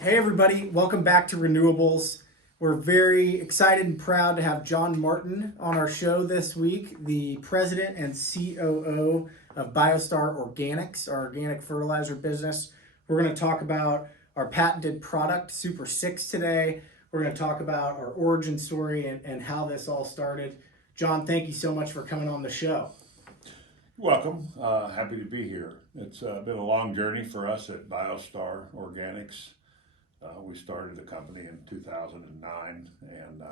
Hey everybody, welcome back to Renewables. We're very excited and proud to have John Martin on our show this week, the president and COO of BioStar Organics, our organic fertilizer business. We're going to talk about our patented product, SuperSix, today. We're going to talk about our origin story and how this all started. John, thank you so much for coming on the show. Welcome. Happy to be here. It's been a long journey for us at BioStar Organics. We started the company in 2009, and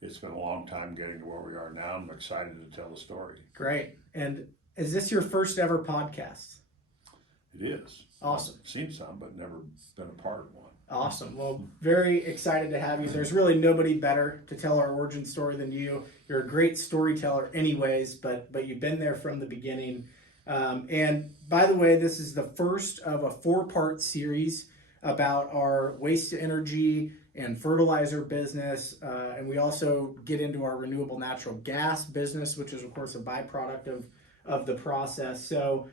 it's been a long time getting to where we are now. I'm excited to tell the story. Great. And is this your first ever podcast? It is. Awesome. I've seen some, but never been a part of one. Awesome. Well, very excited to have you. There's really nobody better to tell our origin story than you. You're a great storyteller anyways, but you've been there from the beginning. And by the way, this is the first of a 4-part series about our waste to energy and fertilizer business. And we also get into our renewable natural gas business, which is, of course, a byproduct of the process. So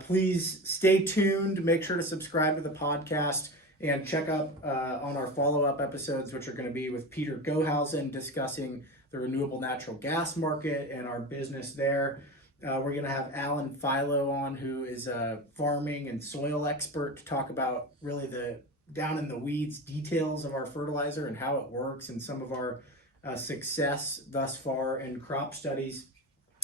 please stay tuned. Make sure to subscribe to the podcast and check up on our follow-up episodes, which are going to be with Peter Gohausen discussing the renewable natural gas market and our business there. We're going to have Alan Philo on, who is a farming and soil expert, to talk about really the down in the weeds details of our fertilizer and how it works and some of our success thus far in crop studies.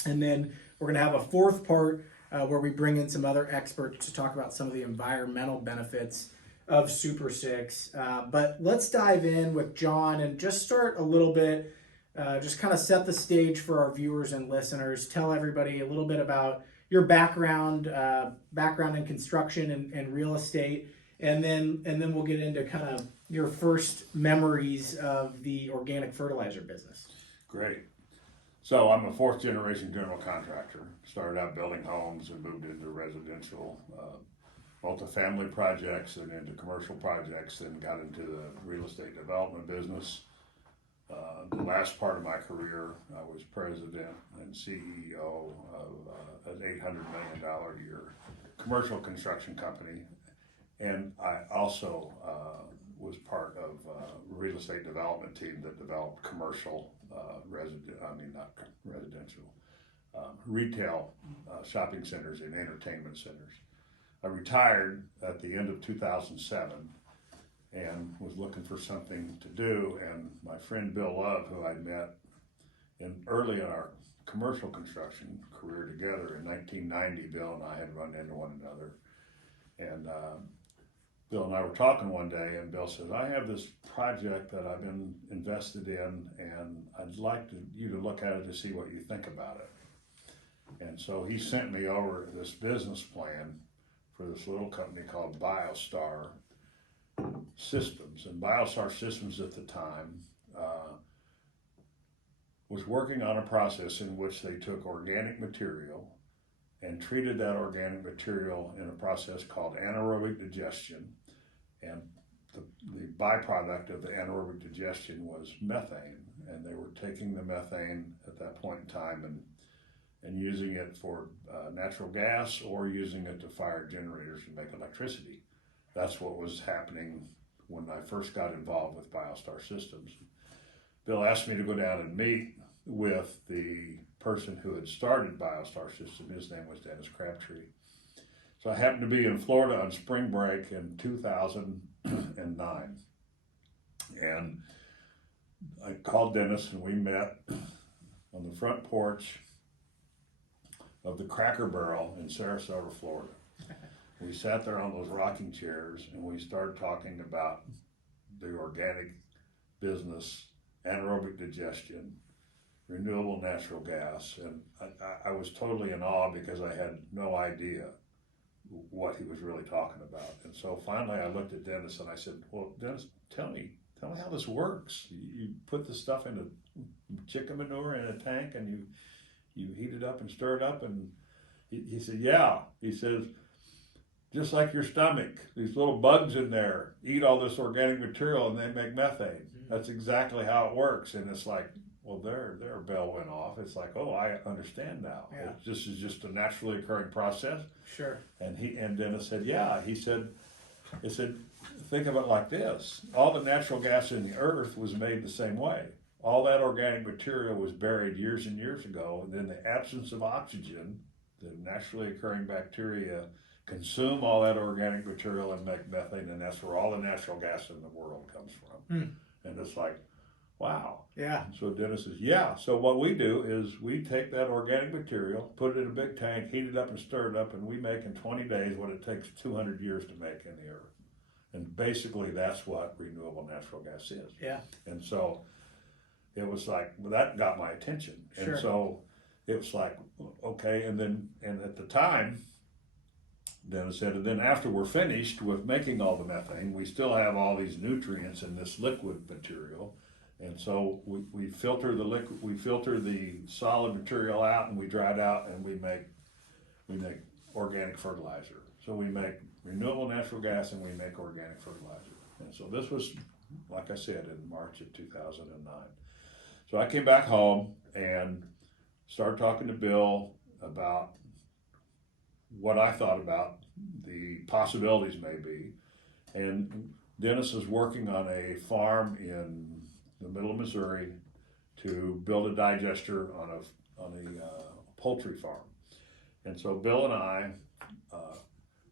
And then we're going to have a 4th part where we bring in some other experts to talk about some of the environmental benefits of SuperSix. But let's dive in with John and just start a little bit. Just kind of set the stage for our viewers and listeners. Tell everybody a little bit about your background in construction and real estate, and then we'll get into kind of your first memories of the organic fertilizer business. Great. So I'm a 4th generation general contractor. Started out building homes and moved into residential multifamily projects and into commercial projects, then got into the real estate development business. The last part of my career, I was president and CEO of an $800 million a year commercial construction company, and I also was part of a real estate development team that developed commercial, retail shopping centers and entertainment centers. I retired at the end of 2007. And was looking for something to do, and my friend Bill Love, who I met early in our commercial construction career together in 1990, Bill and I had run into one another, and Bill and I were talking one day, and Bill says, "I have this project that I've been invested in, and I'd like you to look at it to see what you think about it." And so he sent me over this business plan for this little company called BioStar Systems. And BioStar Systems at the time was working on a process in which they took organic material and treated that organic material in a process called anaerobic digestion. And the byproduct of the anaerobic digestion was methane. And they were taking the methane at that point in time and using it for natural gas or using it to fire generators and make electricity. That's what was happening when I first got involved with BioStar Systems. Bill asked me to go down and meet with the person who had started BioStar Systems. His name was Dennis Crabtree. So I happened to be in Florida on spring break in 2009. And I called Dennis and we met on the front porch of the Cracker Barrel in Sarasota, Florida. We sat there on those rocking chairs and we started talking about the organic business, anaerobic digestion, renewable natural gas. And I was totally in awe because I had no idea what he was really talking about. And so finally I looked at Dennis and I said, "Well, Dennis, tell me how this works. You put the stuff in a chicken manure in a tank and you heat it up and stir it up." And he said, "Yeah." He says, "Just like your stomach, these little bugs in there eat all this organic material and they make methane. That's exactly how it works." And it's like, well, their bell went off. It's like, oh, I understand now. Yeah. This is just a naturally occurring process. Sure. And Dennis said, yeah. He said, It said, think of it like this. All the natural gas in the earth was made the same way. All that organic material was buried years and years ago, and then the absence of oxygen, the naturally occurring bacteria consume all that organic material and make methane, and that's where all the natural gas in the world comes from. And it's like, wow. Yeah. So Dennis says, yeah. So what we do is we take that organic material, put it in a big tank, heat it up and stir it up, and we make in 20 days what it takes 200 years to make in the earth. And basically that's what renewable natural gas is. Yeah. And so it was like, well, that got my attention. Sure. And so it was like, okay. And at the time, Dennis said, and then after we're finished with making all the methane, we still have all these nutrients in this liquid material. And so we filter the liquid, we filter the solid material out, and we dry it out, and we make organic fertilizer. So we make renewable natural gas, and we make organic fertilizer. And so this was, like I said, in March of 2009. So I came back home and started talking to Bill about what I thought about the possibilities may be. And Dennis is working on a farm in the middle of Missouri to build a digester on a poultry farm. And so Bill and I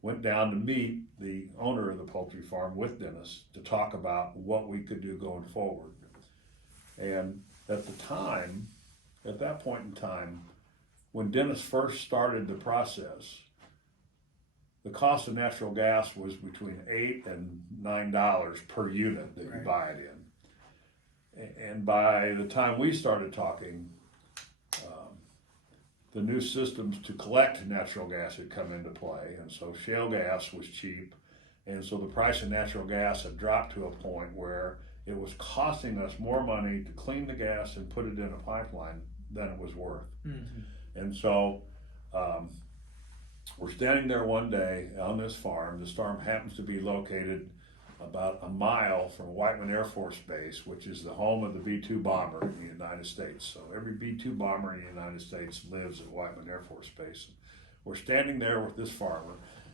went down to meet the owner of the poultry farm with Dennis to talk about what we could do going forward. And at that point in time, when Dennis first started the process, the cost of natural gas was between $8 and $9 per unit that you buy it in. And by the time we started talking, the new systems to collect natural gas had come into play, and so shale gas was cheap, and so the price of natural gas had dropped to a point where it was costing us more money to clean the gas and put it in a pipeline than it was worth. And so we're standing there one day on this farm. This farm happens to be located about a mile from Whiteman Air Force Base, which is the home of the B-2 bomber in the United States. So every B-2 bomber in the United States lives at Whiteman Air Force Base. We're standing there with this farmer,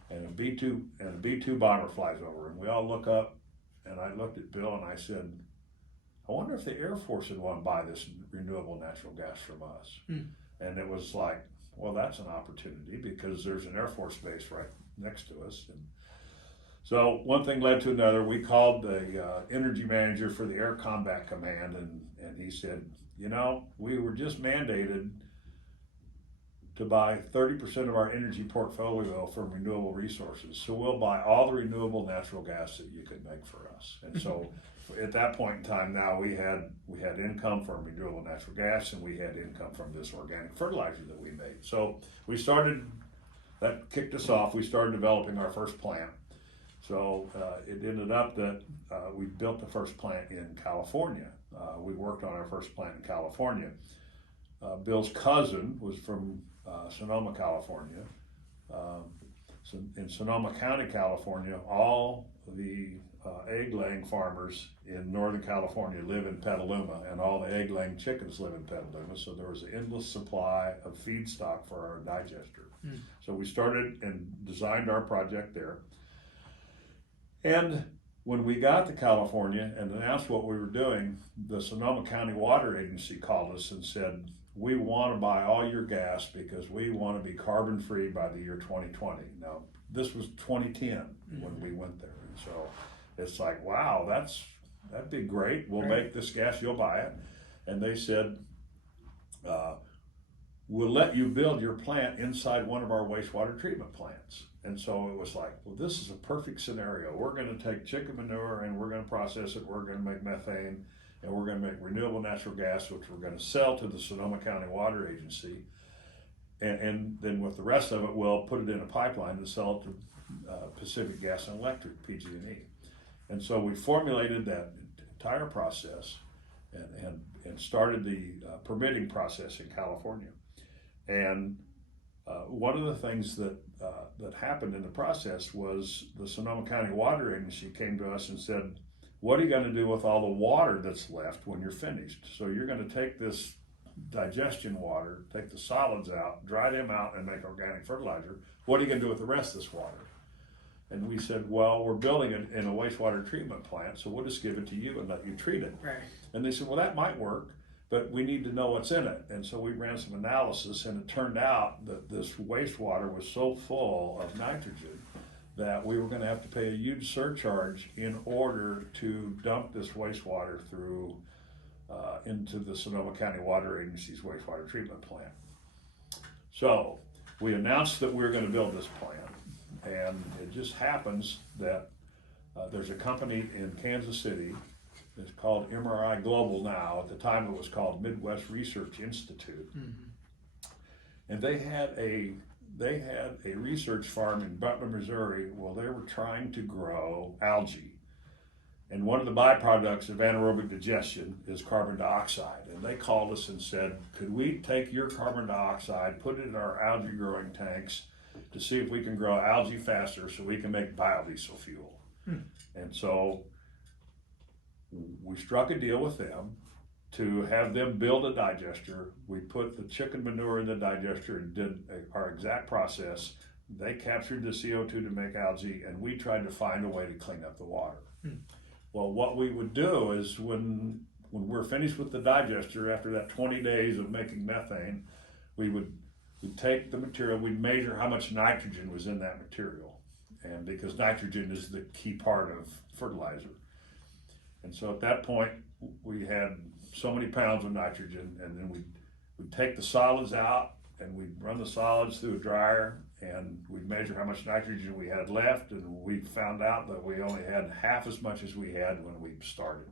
and a B-2 bomber flies over, and we all look up, and I looked at Bill and I said, I wonder if the Air Force would want to buy this renewable natural gas from us. And it was like, well, that's an opportunity because there's an Air Force base right next to us. And so one thing led to another. We called the energy manager for the Air Combat Command, and he said, you know, we were just mandated to buy 30% of our energy portfolio from renewable resources. So we'll buy all the renewable natural gas that you could make for us. And so at that point in time now, we had income from renewable natural gas, and we had income from this organic fertilizer that we made. So that kicked us off. We started developing our first plant. So it ended up that we built the first plant in California. We worked on our first plant in California. Bill's cousin was from Sonoma, California. So in Sonoma County, California, all the egg-laying farmers in Northern California live in Petaluma, and all the egg-laying chickens live in Petaluma. So there was an endless supply of feedstock for our digester. So we started and designed our project there. And when we got to California and announced what we were doing, the Sonoma County Water Agency called us and said, we want to buy all your gas because we want to be carbon free by the year 2020. Now, this was 2010 when we went there. And so it's like, wow, that'd be great. We'll make this gas, you'll buy it. And they said, we'll let you build your plant inside one of our wastewater treatment plants. And so it was like, well, this is a perfect scenario. We're going to take chicken manure and we're going to process it. We're going to make methane, and we're going to make renewable natural gas, which we're going to sell to the Sonoma County Water Agency. And then with the rest of it, we'll put it in a pipeline and sell it to Pacific Gas and Electric, PG&E. And so we formulated that entire process and started the permitting process in California. And one of the things that happened in the process was the Sonoma County Water Agency came to us and said, what are you going to do with all the water that's left when you're finished? So you're going to take this digestion water, take the solids out, dry them out, and make organic fertilizer. What are you going to do with the rest of this water? And we said, well, we're building it in a wastewater treatment plant, so we'll just give it to you and let you treat it. Right. And they said, well, that might work, but we need to know what's in it. And so we ran some analysis, and it turned out that this wastewater was so full of nitrogen that we were going to have to pay a huge surcharge in order to dump this wastewater through into the Sonoma County Water Agency's wastewater treatment plant. So we announced that we were going to build this plant, and it just happens that there's a company in Kansas City. It's called MRI Global now. At the time, it was called Midwest Research Institute, and they had a research farm in Butler, Missouri. Well, they were trying to grow algae. And one of the byproducts of anaerobic digestion is carbon dioxide. And they called us and said, could we take your carbon dioxide, put it in our algae growing tanks to see if we can grow algae faster so we can make biodiesel fuel? And so we struck a deal with them to have them build a digester. We put the chicken manure in the digester and did our exact process. They captured the CO2 to make algae, and we tried to find a way to clean up the water. Well, what we would do is when we're finished with the digester, after that 20 days of making methane, we'd take the material, we'd measure how much nitrogen was in that material. And because nitrogen is the key part of fertilizer. And so at that point, we had so many pounds of nitrogen, and then we'd take the solids out, and we'd run the solids through a dryer, and we'd measure how much nitrogen we had left, and we found out that we only had half as much as we had when we started.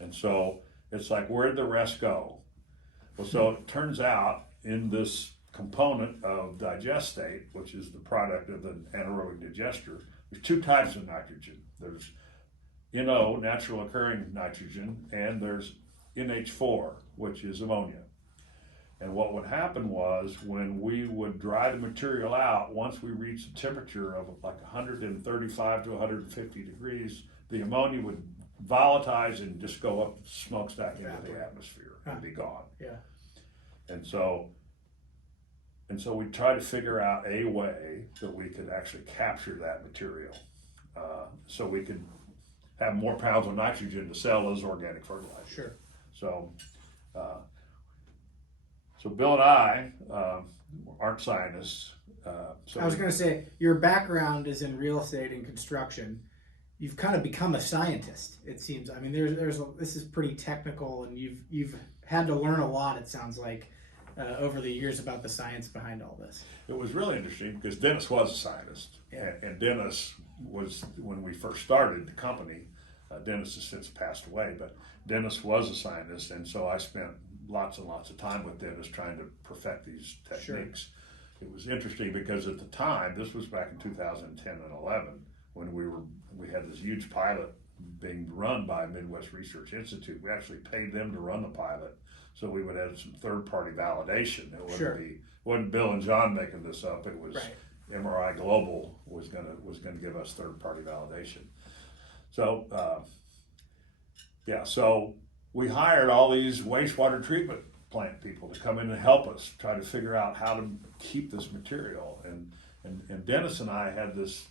And so it's like, where'd the rest go? Well, so it turns out in this component of digestate, which is the product of the anaerobic digester, there's two types of nitrogen. There's NO, natural occurring nitrogen, and there's NH4, which is ammonia. And what would happen was when we would dry the material out, once we reached a temperature of like 135 to 150 degrees, the ammonia would volatilize and just go up the smokestack into the atmosphere and be gone. Yeah. And so we tried to figure out a way that we could actually capture that material so we could have more pounds of nitrogen to sell as organic fertilizer. Sure. So Bill and I aren't scientists. I was going to say, your background is in real estate and construction. You've kind of become a scientist, it seems. I mean, this is pretty technical, and you've had to learn a lot, it sounds like, over the years about the science behind all this. It was really interesting because Dennis was a scientist, and Dennis was, when we first started the company, Dennis has since passed away, but Dennis was a scientist, and so I spent lots and lots of time with Dennis trying to perfect these techniques. Sure. It was interesting because at the time, this was back in 2010 and 11, when we had this huge pilot being run by Midwest Research Institute. We actually paid them to run the pilot, so we would have some third-party validation. It wasn't Bill and John making this up. It was MRI Global was gonna give us third-party validation. So so we hired all these wastewater treatment plant people to come in and help us try to figure out how to keep this material. And Dennis and I had this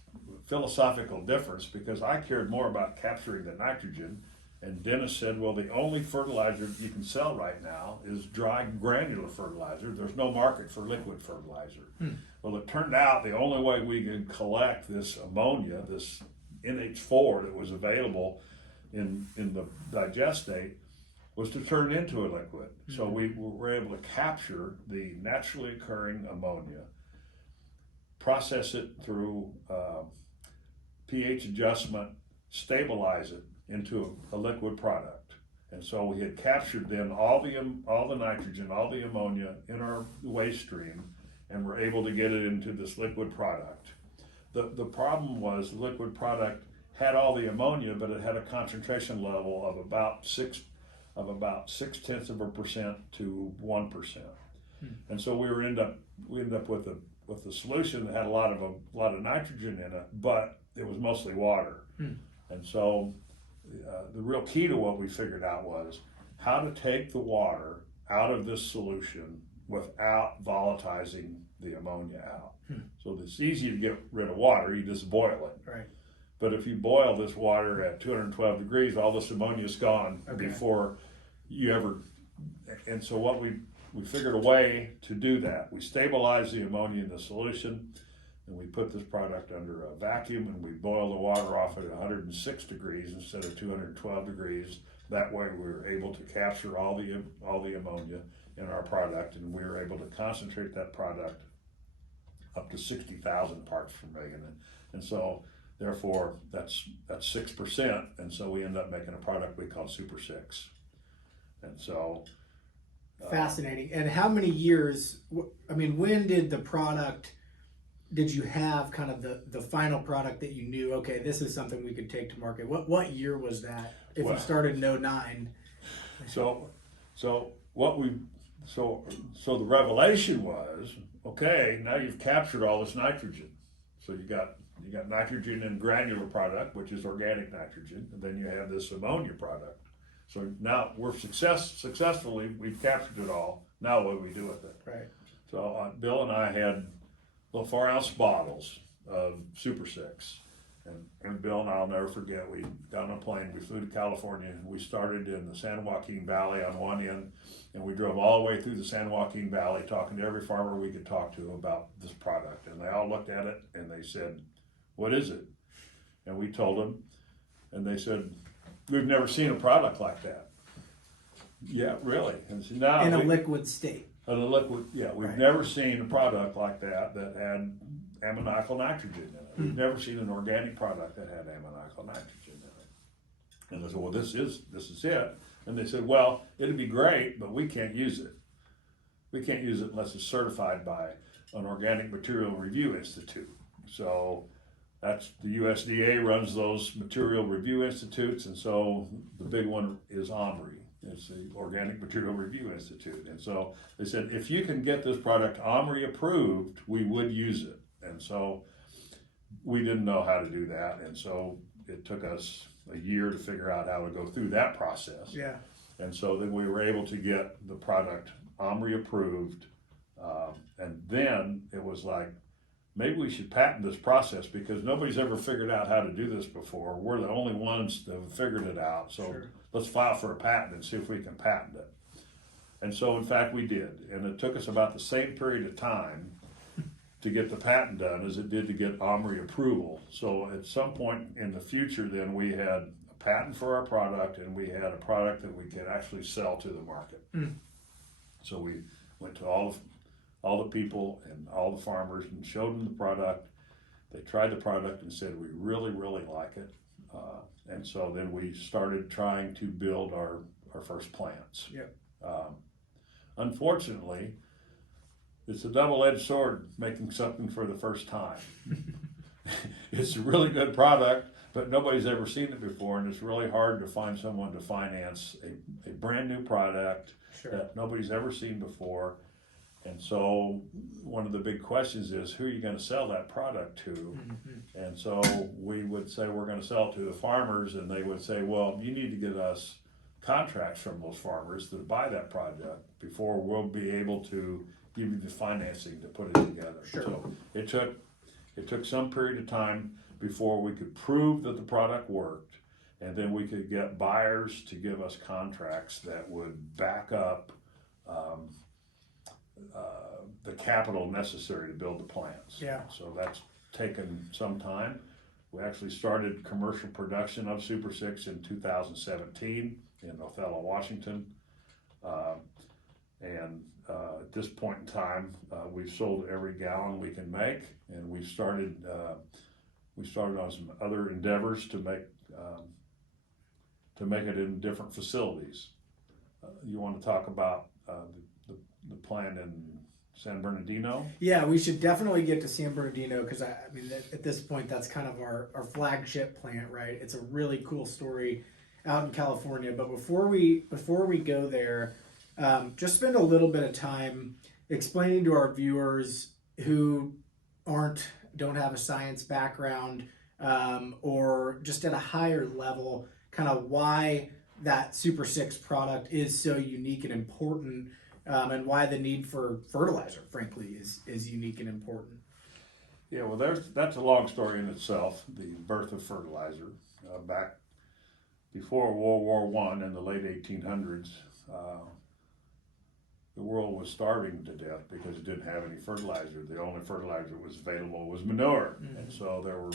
philosophical difference because I cared more about capturing the nitrogen, and Dennis said, well, the only fertilizer you can sell right now is dry granular fertilizer. There's no market for liquid fertilizer. Well, it turned out the only way we could collect this ammonia, this NH4 that was available in the digestate, was to turn it into a liquid. So we were able to capture the naturally occurring ammonia, process it through pH adjustment, stabilize it into a liquid product. And so we had captured then all the nitrogen, all the ammonia in our waste stream, and were able to get it into this liquid product. The problem was the liquid product had all the ammonia, but it had a concentration level of about 0.6% to 1%. And so we ended up with a solution that had a lot of nitrogen in it, but it was mostly water. And so the real key to what we figured out was how to take the water out of this solution without volatilizing the ammonia out. So it's easy to get rid of water, you just boil it. Right. But if you boil this water at 212 degrees, all this ammonia is gone before you ever, and so what we figured a way to do that. We stabilize the ammonia in the solution, and we put this product under a vacuum, and we boil the water off at 106 degrees instead of 212 degrees. That way we were able to capture all the ammonia in our product, and we were able to concentrate that product up to 60,000 parts per million. And so therefore that's 6%, and so we end up making a product we call SuperSix. And so fascinating. And how many years, I mean, when did you have kind of the final product that you knew, okay, this is something we could take to market? What year was that? If you started in 2009. So the revelation was, okay, now you've captured all this nitrogen. So you got nitrogen in granular product, which is organic nitrogen, and then you have this ammonia product. So now we're successfully, we've captured it all. Now what do we do with it? Right. So Bill and I had little 4-ounce bottles of SuperSix. And Bill and I'll never forget, we got on a plane, we flew to California, and we started in the San Joaquin Valley on one end, and we drove all the way through the San Joaquin Valley talking to every farmer we could talk to about this product. And they all looked at it and they said, what is it? And we told them, and they said, we've never seen a product like that. Yeah, really. And so now in a liquid state. In a liquid, yeah, we've never seen a product like that had ammoniacal nitrogen in it. We've never seen an organic product that had ammoniacal nitrogen in it. And I said, well, this is it. And they said, well, it'd be great, but we can't use it. We can't use it unless it's certified by an Organic Material Review Institute. So that's the USDA runs those material review institutes, and so the big one is OMRI. It's the Organic Material Review Institute. And so they said, if you can get this product OMRI approved, we would use it. And so we didn't know how to do that. And so it took us a year to figure out how to go through that process. Yeah. And so then we were able to get the product OMRI approved. And then it was like, maybe we should patent this process because nobody's ever figured out how to do this before. We're the only ones that have figured it out. So let's file for a patent and see if we can patent it. And so in fact we did. And it took us about the same period of time to get the patent done as it did to get OMRI approval. So at some point in the future then we had a patent for our product and we had a product that we could actually sell to the market. So we went to all the people and all the farmers and showed them the product. They tried the product and said, we really, really like it. And so then we started trying to build our first plants. Yep. Unfortunately, it's a double-edged sword making something for the first time. It's a really good product, but nobody's ever seen it before, and it's really hard to find someone to finance a brand new product that nobody's ever seen before. And so one of the big questions is, who are you going to sell that product to? And so we would say we're going to sell it to the farmers, and they would say, well, you need to get us contracts from those farmers to buy that product before we'll be able to give you the financing to put it together. So it took some period of time before we could prove that the product worked, and then we could get buyers to give us contracts that would back up the capital necessary to build the plants. Yeah. So that's taken some time. We actually started commercial production of SuperSix in 2017 in Othello, Washington. At this point in time, we've sold every gallon we can make, and we started on some other endeavors to make it in different facilities. You want to talk about the plant in San Bernardino? Yeah, we should definitely get to San Bernardino because I mean at this point that's kind of our flagship plant, right? It's a really cool story out in California. But before we go there, just spend a little bit of time explaining to our viewers who don't have a science background or just at a higher level, kind of why that SuperSix product is so unique and important and why the need for fertilizer, frankly, is unique and important. Yeah, well, that's a long story in itself, the birth of fertilizer. Back before World War I in the late 1800s, the world was starving to death because it didn't have any fertilizer. The only fertilizer that was available was manure. Mm-hmm. And so there were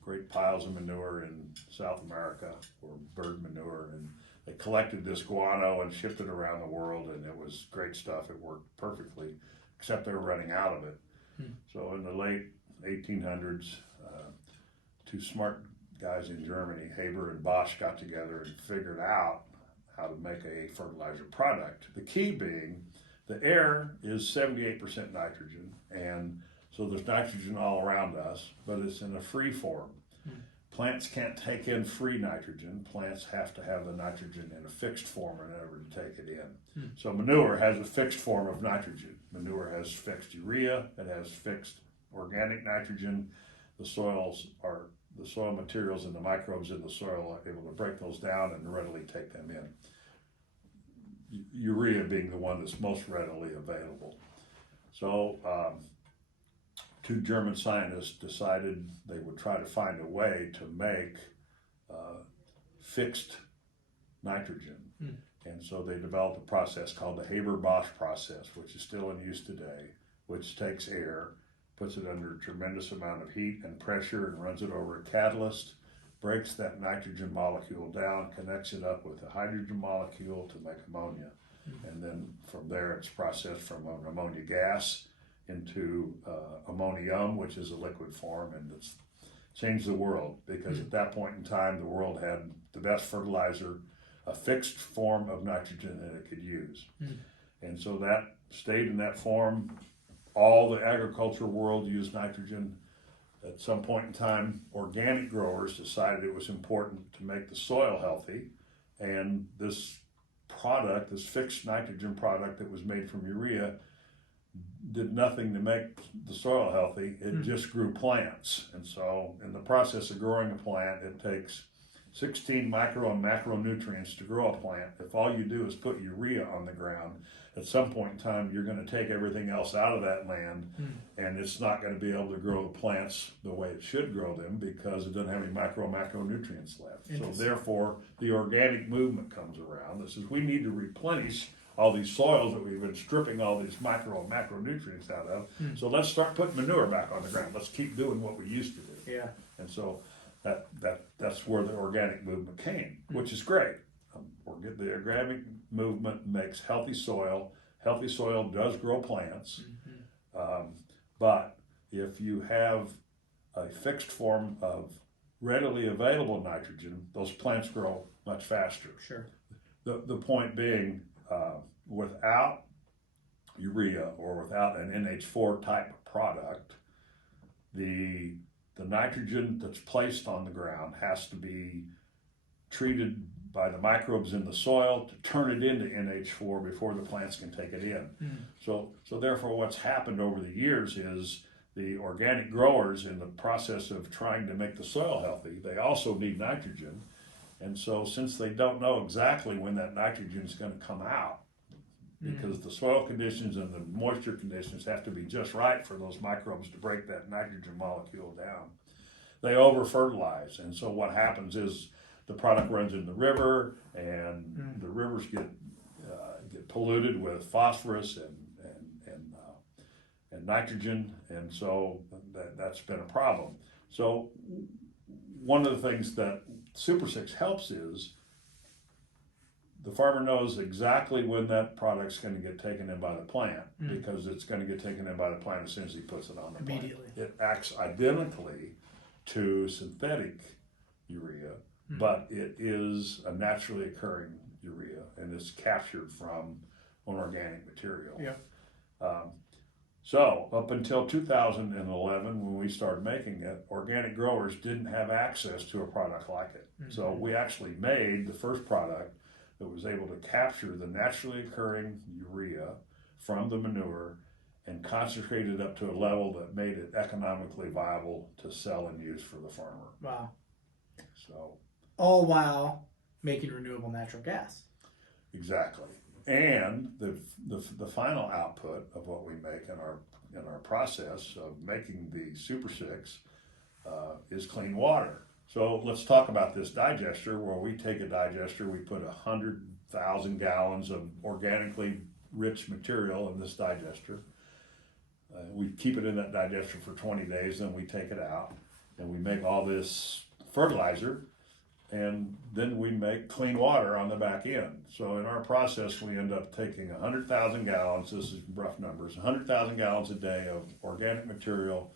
great piles of manure in South America, or bird manure, and they collected this guano and shipped it around the world, and it was great stuff. It worked perfectly, except they were running out of it. So in the late 1800s, two smart guys in Germany, Haber and Bosch, got together and figured out how to make a fertilizer product. The key being the air is 78% nitrogen, and so there's nitrogen all around us, but it's in a free form. Plants can't take in free nitrogen. Plants have to have the nitrogen in a fixed form in order to take it in. So manure has a fixed form of nitrogen. Manure has fixed urea, it has fixed organic nitrogen. The soil materials and the microbes in the soil are able to break those down and readily take them in. Urea being the one that's most readily available. So two German scientists decided they would try to find a way to make fixed nitrogen. And so they developed a process called the Haber-Bosch process, which is still in use today, which takes air, puts it under a tremendous amount of heat and pressure, and runs it over a catalyst, breaks that nitrogen molecule down, connects it up with a hydrogen molecule to make ammonia. And then from there it's processed from an ammonia gas into ammonium, which is a liquid form, and it's changed the world, because at that point in time the world had the best fertilizer, a fixed form of nitrogen that it could use. And so that stayed in that form. All the agriculture world used nitrogen. At some point in time, organic growers decided it was important to make the soil healthy, and this product, this fixed nitrogen product that was made from urea, did nothing to make the soil healthy. It just grew plants. And so in the process of growing a plant, it takes 16 micro and macronutrients to grow a plant. If all you do is put urea on the ground, at some point in time you're going to take everything else out of that land, and it's not going to be able to grow the plants the way it should grow them, because it doesn't have any macronutrients left. So therefore the organic movement comes around that says we need to replenish all these soils that we've been stripping all these micro and macronutrients out of. So let's start putting manure back on the ground. Let's keep doing what we used to do. Yeah. And so that's where the organic movement came, which is great. The organic movement makes healthy soil. Healthy soil does grow plants, but if you have a fixed form of readily available nitrogen, those plants grow much faster. Sure. The point being, without urea or without an NH4 type product, the nitrogen that's placed on the ground has to be treated by the microbes in the soil to turn it into NH4 before the plants can take it in. So therefore what's happened over the years is the organic growers, in the process of trying to make the soil healthy, they also need nitrogen. And so since they don't know exactly when that nitrogen is going to come out, because the soil conditions and the moisture conditions have to be just right for those microbes to break that nitrogen molecule down, they over fertilize. And so what happens is the product runs in the river, and the rivers get polluted with phosphorus and nitrogen, and so that's been a problem. So one of the things that SuperSix helps is the farmer knows exactly when that product's going to get taken in by the plant, because it's going to get taken in by the plant as soon as he puts it on the plant. Immediately. It acts identically to synthetic urea, but it is a naturally occurring urea, and it's captured from an organic material. Yeah. So up until 2011, when we started making it, organic growers didn't have access to a product like it. So we actually made the first product that was able to capture the naturally occurring urea from the manure and concentrate it up to a level that made it economically viable to sell and use for the farmer. Wow. So all while making renewable natural gas. Exactly. and the final output of what we make in our process of making the SuperSix is clean water. So let's talk about this digester, where we take a digester, we put 100,000 gallons of organically rich material in this digester. We keep it in that digester for 20 days, then we take it out and we make all this fertilizer, and then we make clean water on the back end. So in our process, we end up taking 100,000 gallons, this is rough numbers, 100,000 gallons a day of organic material.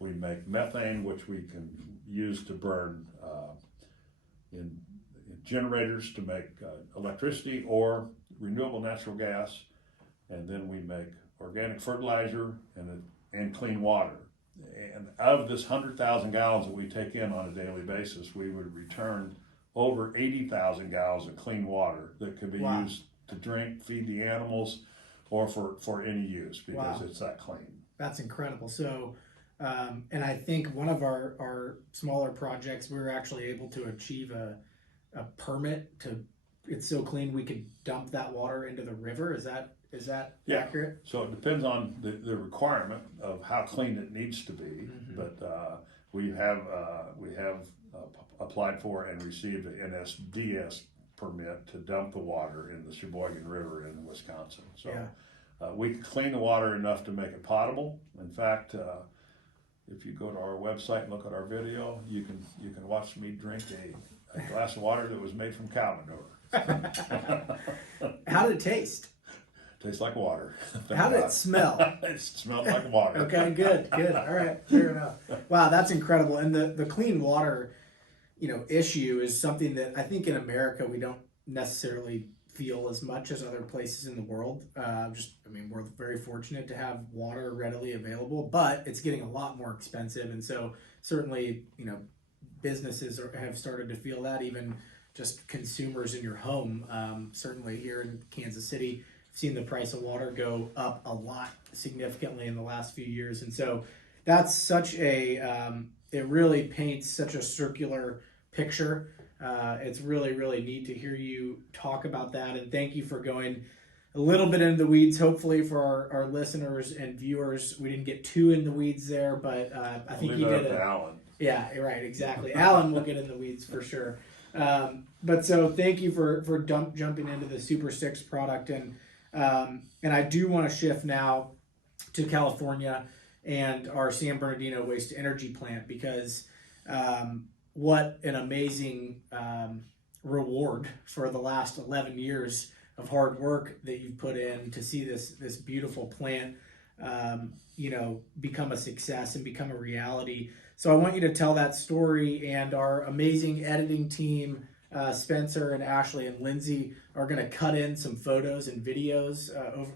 We make methane, which we can use to burn in generators to make electricity or renewable natural gas. And then we make organic fertilizer and clean water. And of this 100,000 gallons that we take in on a daily basis, we would return over 80,000 gallons of clean water that could be used to drink, feed the animals, or for any use, because it's that clean. That's incredible. So, and I think one of our smaller projects, we were actually able to achieve a permit to, it's so clean we could dump that water into the river. Is that accurate? So it depends on the requirement of how clean it needs to be, but we have applied for and received an NSDS permit to dump the water in the Sheboygan River in Wisconsin. So we can clean the water enough to make it potable. In fact, if you go to our website and look at our video, you can watch me drink a glass of water that was made from cow manure. How did it taste? Tastes like water. How did it smell? It smelled like water. Okay, good. All right, fair enough. Wow, that's incredible. And the clean water, issue is something that I think in America we don't necessarily feel as much as other places in the world. We're very fortunate to have water readily available, but it's getting a lot more expensive, and so certainly, businesses have started to feel that. Even just consumers in your home. Certainly here in Kansas City, seen the price of water go up a lot significantly in the last few years. And so that's such it really paints such a circular picture. It's really, really neat to hear you talk about that. And thank you for going a little bit into the weeds, hopefully for our listeners and viewers. We didn't get too in the weeds there, but I think you did it. Alan. Yeah, right, exactly. Alan will get in the weeds for sure. But so thank you for jumping into the SuperSix product. And I do want to shift now to California and our San Bernardino waste to energy plant, because what an amazing reward for the last 11 years of hard work that you've put in to see this beautiful plant become a success and become a reality. So I want you to tell that story, and our amazing editing team, Spencer and Ashley and Lindsay, are going to cut in some photos and videos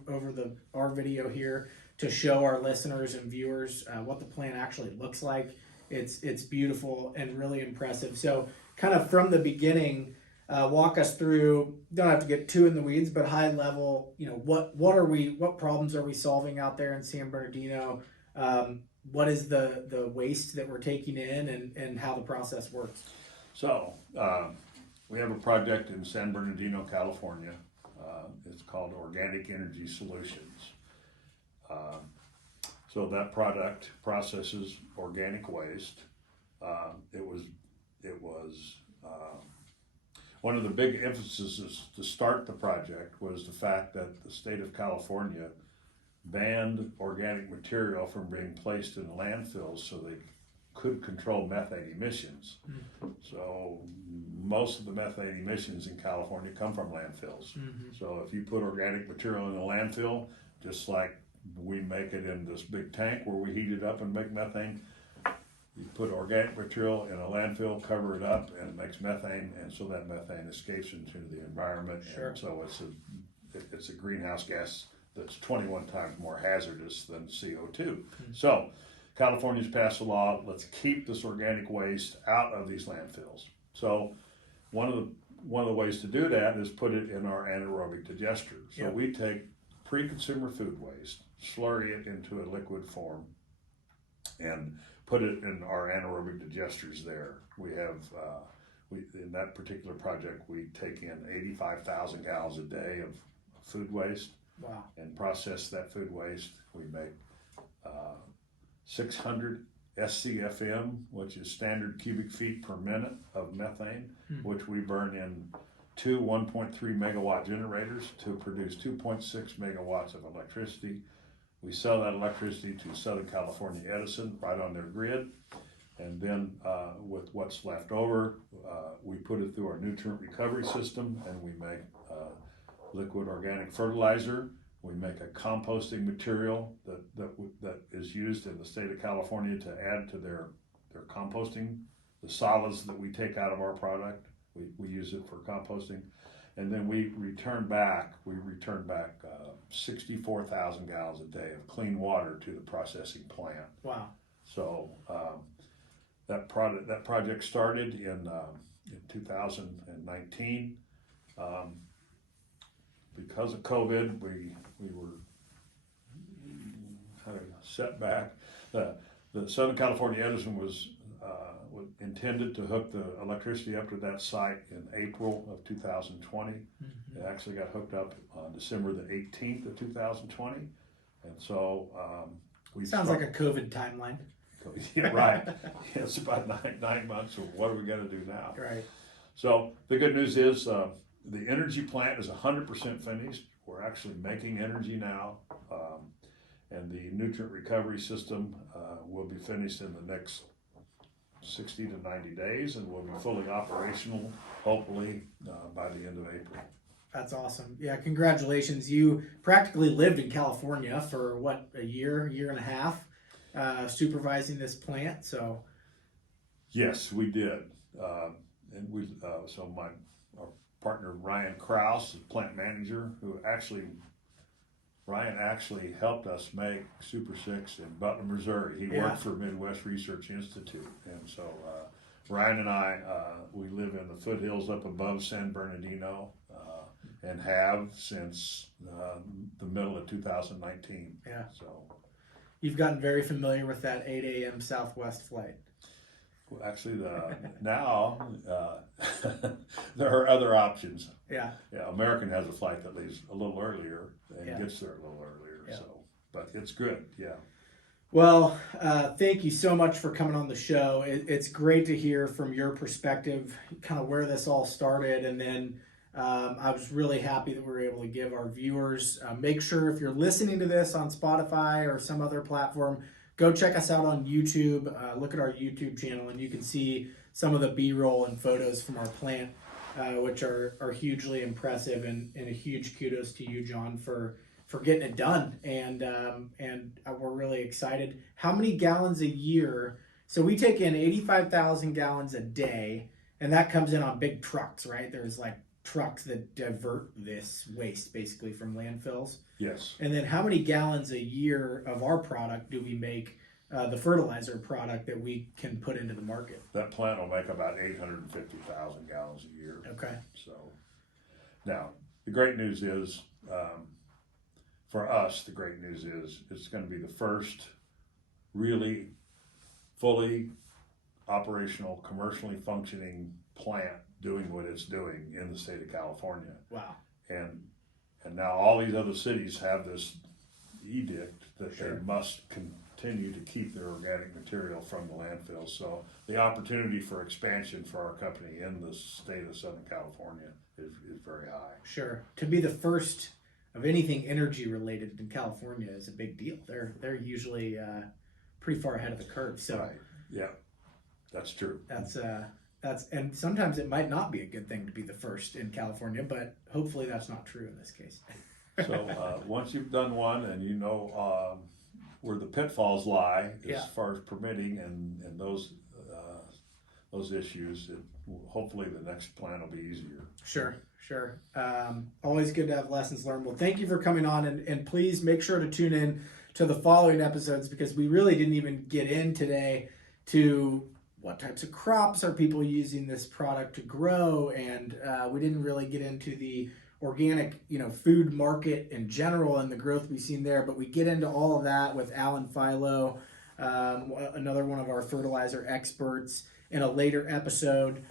over our video here to show our listeners and viewers what the plant actually looks like. It's beautiful and really impressive. So kind of from the beginning, walk us through, don't have to get too in the weeds, but high level, what problems are we solving out there in San Bernardino? What is the waste that we're taking in, and how the process works? So we have a project in San Bernardino, California. It's called Organic Energy Solutions. So that product processes organic waste. It was one of the big emphases to start the project was the fact that the state of California banned organic material from being placed in landfills so they could control methane emissions. So most of the methane emissions in California come from landfills. So if you put organic material in a landfill, just like we make it in this big tank where we heat it up and make methane, you put organic material in a landfill, cover it up, and it makes methane, and so that methane escapes into the environment. Sure. And so it's a greenhouse gas that's 21 times more hazardous than CO2. So California's passed a law, let's keep this organic waste out of these landfills. So one of the ways to do that is put it in our anaerobic digester. So we take pre-consumer food waste, slurry it into a liquid form, and put it in our anaerobic digesters there. We have, in that particular project, we take in 85,000 gallons a day of food waste. Wow. And process that food waste. We make 600 SCFM, which is standard cubic feet per minute of methane, which we burn in two 1.3 megawatt generators to produce 2.6 megawatts of electricity. We sell that electricity to Southern California Edison right on their grid. And then with what's left over, we put it through our nutrient recovery system, and we make liquid organic fertilizer. We make a composting material that is used in the state of California to add to their composting. The solids that we take out of our product, we use it for composting. And then we return back 64,000 gallons a day of clean water to the processing plant. Wow. So that project started in 2019. Because of COVID, we were had a setback. The Southern California Edison was intended to hook the electricity up to that site in April of 2020. It actually got hooked up on December the 18th of 2020, and so we sounds like a COVID timeline. Yeah, right. Yeah, it's about nine months. So what are we going to do now? Right. So the good news is the energy plant is 100% finished. We're actually making energy now, and the nutrient recovery system will be finished in the next 60 to 90 days, and will be fully operational, hopefully, by the end of April. That's awesome. Yeah, congratulations. You practically lived in California for what, a year and a half, supervising this plant. So Yes, we did, and we so our partner Ryan Krause, plant manager, Ryan actually helped us make SuperSix in Butler, Missouri. He worked for Midwest Research Institute, and so Ryan and I, we live in the foothills up above San Bernardino, and have since the middle of 2019. Yeah. So you've gotten very familiar with that 8 a.m. Southwest flight. well, actually, now there are other options. Yeah. Yeah, American has a flight that leaves a little earlier and Yeah. gets there a little earlier. Yeah. So, but it's good. Yeah. Well, thank you so much for coming on the show. It's great to hear from your perspective, kind of where this all started. And then I was really happy that we were able to give our viewers, make sure if you're listening to this on Spotify or some other platform, go check us out on YouTube. Look at our YouTube channel, and you can see some of the B-roll and photos from our plant, which are hugely impressive. And a huge kudos to you, John, for getting it done. And we're really excited. How many gallons a year? So we take in 85,000 gallons a day, and that comes in on big trucks, right? There's like trucks that divert this waste basically from landfills. Yes. And then how many gallons a year of our product do we make, the fertilizer product that we can put into the market? That plant will make about 850,000 gallons a year. Okay. So now the great news is, for us, the great news is it's going to be the first really fully operational, commercially functioning plant doing what it's doing in the state of California. Wow. And now all these other cities have this edict that Sure. they must continue to keep their organic material from the landfills. So the opportunity for expansion for our company in the state of Southern California is very high. Sure. To be the first of anything energy related in California is a big deal. They're usually pretty far ahead of the curve. So Right. Yeah, that's true. that's and sometimes it might not be a good thing to be the first in California, but hopefully that's not true in this case. So once you've done one and you know where the pitfalls lie as far as permitting and those issues, hopefully the next plan will be easier. Sure. Always good to have lessons learned. Well, thank you for coming on, and please make sure to tune in to the following episodes, because we really didn't even get in today to what types of crops are people using this product to grow, and we didn't really get into the organic, food market in general and the growth we've seen there, but we get into all of that with Alan Philo, another one of our fertilizer experts, in a later episode.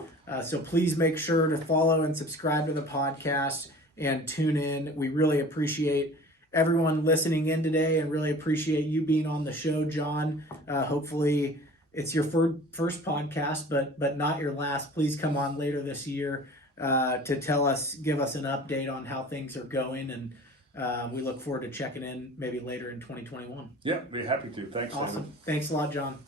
So please make sure to follow and subscribe to the podcast. and tune in. We really appreciate everyone listening in today, and really appreciate you being on the show, John. Hopefully it's your first podcast, but not your last. Please come on later this year to give us an update on how things are going, and we look forward to checking in maybe later in 2021. Yeah, be happy to. Thanks, Awesome. David. Thanks a lot, John.